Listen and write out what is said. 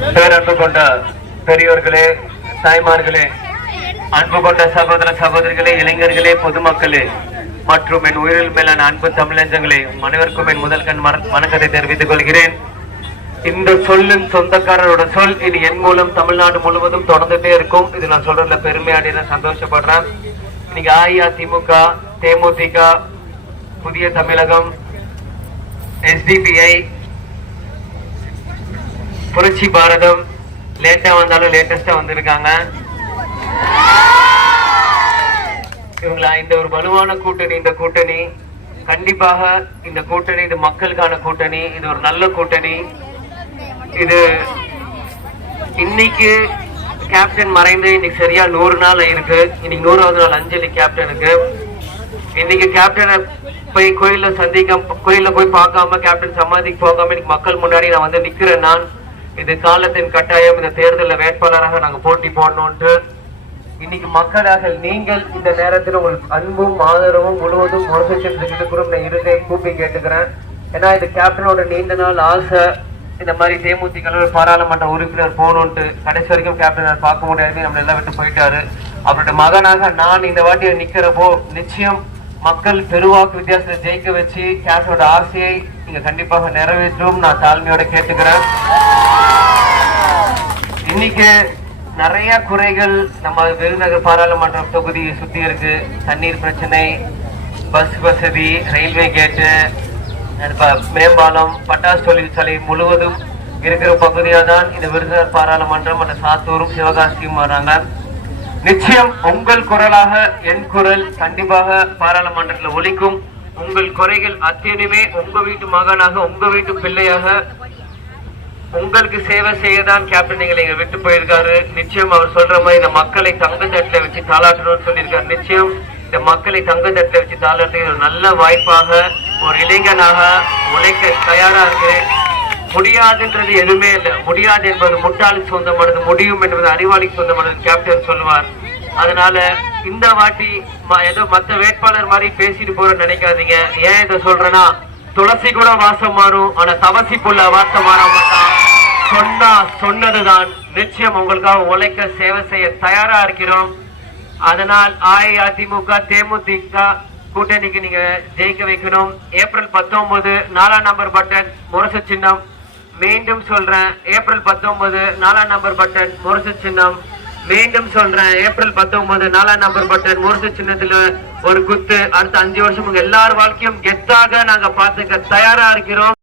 பேரன்பு கொண்ட பெரியோர்களே தாய்மார்களே அன்பு கொண்ட சகோதர சகோதரிகளே இளைஞர்களே பொதுமக்களே மற்றும் என் உயிரில் மேலான அன்பு தமிழஞ்சங்களே அனைவருக்கும் என் முதல் கண் வணக்கத்தை தெரிவித்துக் கொள்கிறேன். இந்த சொல்லின் சொந்தக்காரரோட சொல் இது என் மூலம் தமிழ்நாடு முழுவதும் தொடர்ந்துட்டே இருக்கும். இது நான் சொல்றதுல பெருமையாடி சந்தோஷப்படுறேன். இன்னைக்கு அஇஅதிமுக தேமுதிக புதிய தமிழகம் எஸ்டிபிஐ புரட்சி பாரதம் லேட்டா வந்தாலும் லேட்டஸ்டா வந்திருக்காங்க. இவங்களா இந்த ஒரு வலுவான கூட்டணி இந்த கூட்டணி. கண்டிப்பாக இந்த கூட்டணி இது மக்களுக்கான கூட்டணி. இது ஒரு நல்ல கூட்டணி. இது இன்னைக்கு கேப்டன் மறைந்து இன்னைக்கு சரியா நூறு நாள் ஆயிருக்கு. இன்னைக்கு நூறாவது நாள் அஞ்சலி கேப்டனுக்கு இன்னைக்கு கேப்டனை போய் கோயில சந்திக்க கோயில போய் பார்க்காம கேப்டன் சமாதிக்கு போகாம இன்னைக்கு மக்கள் முன்னாடி நான் வந்து நிக்கிறேன் நான். இது காலத்தின் கட்டாயம். இந்த தேர்தலில் வேட்பாளராக நாங்க போட்டி போடணும்ட்டு இன்னைக்கு மக்களாக நீங்கள் இந்த நேரத்தில் உங்களுக்கு அன்பும் ஆதரவும் முழுவதும் முறைச்சிருக்கிறோம் நான் இருந்தே கூப்பி கேட்டுக்கிறேன். ஏன்னா இது கேப்டனோட நீண்ட நாள் ஆசை. இந்த மாதிரி தேமுதிக பாராளுமன்ற உறுப்பினர் போகணுன்ட்டு கடைசி வரைக்கும் கேப்டன் பார்க்க முடியாது நம்ம எல்லாம் விட்டு போயிட்டாரு. அவருடைய மகனாக நான் இந்த வாட்டி நிக்கிறப்போ நிச்சயம் மக்கள் பெருவாக்கு வித்தியாசத்தை ஜெயிக்க வச்சு கேப்டனோட ஆசையை நீங்க கண்டிப்பாக நிறைவேற்றும். நான் தாழ்மையோட கேட்டுக்கிறேன். இன்னைக்கு நிறைய குறைகள் நம்ம விருதுநகர் பாராளுமன்ற தொகுதியை சுத்தி இருக்கு. தண்ணீர் பிரச்சனை பஸ் வசதி ரயில்வே கேட்டு மேம்பாலம் பட்டாசு தொழிற்சாலை முழுவதும் இருக்கிற பகுதியாக தான் இந்த விருதுநகர் பாராளுமன்றம் மற்றும் சாத்தூரும் சிவகாசியும் வராங்க நிச்சயம் உங்கள் குரலாக என் குரல் கண்டிப்பாக பாராளுமன்றத்தில் ஒழிக்கும் உங்கள் குறைகள் அத்தனையுமே உங்க வீட்டு மகனாக உங்க வீட்டு பிள்ளையாக. உங்களுக்கு சேவை செய்யதான் கேப்டன் எங்களை இங்க விட்டு போயிருக்காரு. நிச்சயம் அவர் சொல்ற மாதிரி இந்த மக்களை தங்க தட்டுல வச்சு தாளாட்டணும்னு சொல்லியிருக்காரு. நிச்சயம் இந்த மக்களை தங்க தட்டுல வச்சு தாளாட்டு ஒரு நல்ல வாய்ப்பாக ஒரு இளைஞனாக உழைக்க தயாரா இருக்கிறேன். முடியாதுன்றது எதுவுமே இல்லை. முடியாது என்பது முட்டாளுக்கு சொந்தமானது முடியும் என்பது அறிவாளிக்கு சொந்தமானது கேப்டன் சொல்லுவார். அதனால இந்த வாட்டி ஏதோ மத்த வேட்பாளர் மாதிரி பேசிட்டு போற நினைக்காதீங்க. ஏன் இதை சொல்றேன்னா துளசி கூட வாசம் மாறும் ஆனா தவசி புள்ள வாசம் மாற மாட்டான் சொன்னா சொன்னதுதான். நிச்சயம் உங்களுக்காக உழைக்க சேவை செய்ய தயாரா இருக்கிறோம். அதனால் அஇஅதிமுக தேமுதிக கூட்டணிக்கு நீங்க ஜெயிக்க வைக்கணும். ஏப்ரல் பத்தொன்பது நாலாம் நம்பர் பட்டன் முரசு சின்னம். மீண்டும் சொல்றேன். ஏப்ரல் பத்தொன்பது நாலாம் நம்பர் பட்டன் முரசு சின்னம். மீண்டும் சொல்றேன். ஏப்ரல் பத்தொன்பது நாலாம் நம்பர் பட்டன் முரசு சின்னத்துல ஒரு குத்து. அடுத்த அஞ்சு வருஷம் எல்லார் வாழ்க்கையும் கெத்தாக நாங்க பாத்துக்க தயாரா இருக்கிறோம்.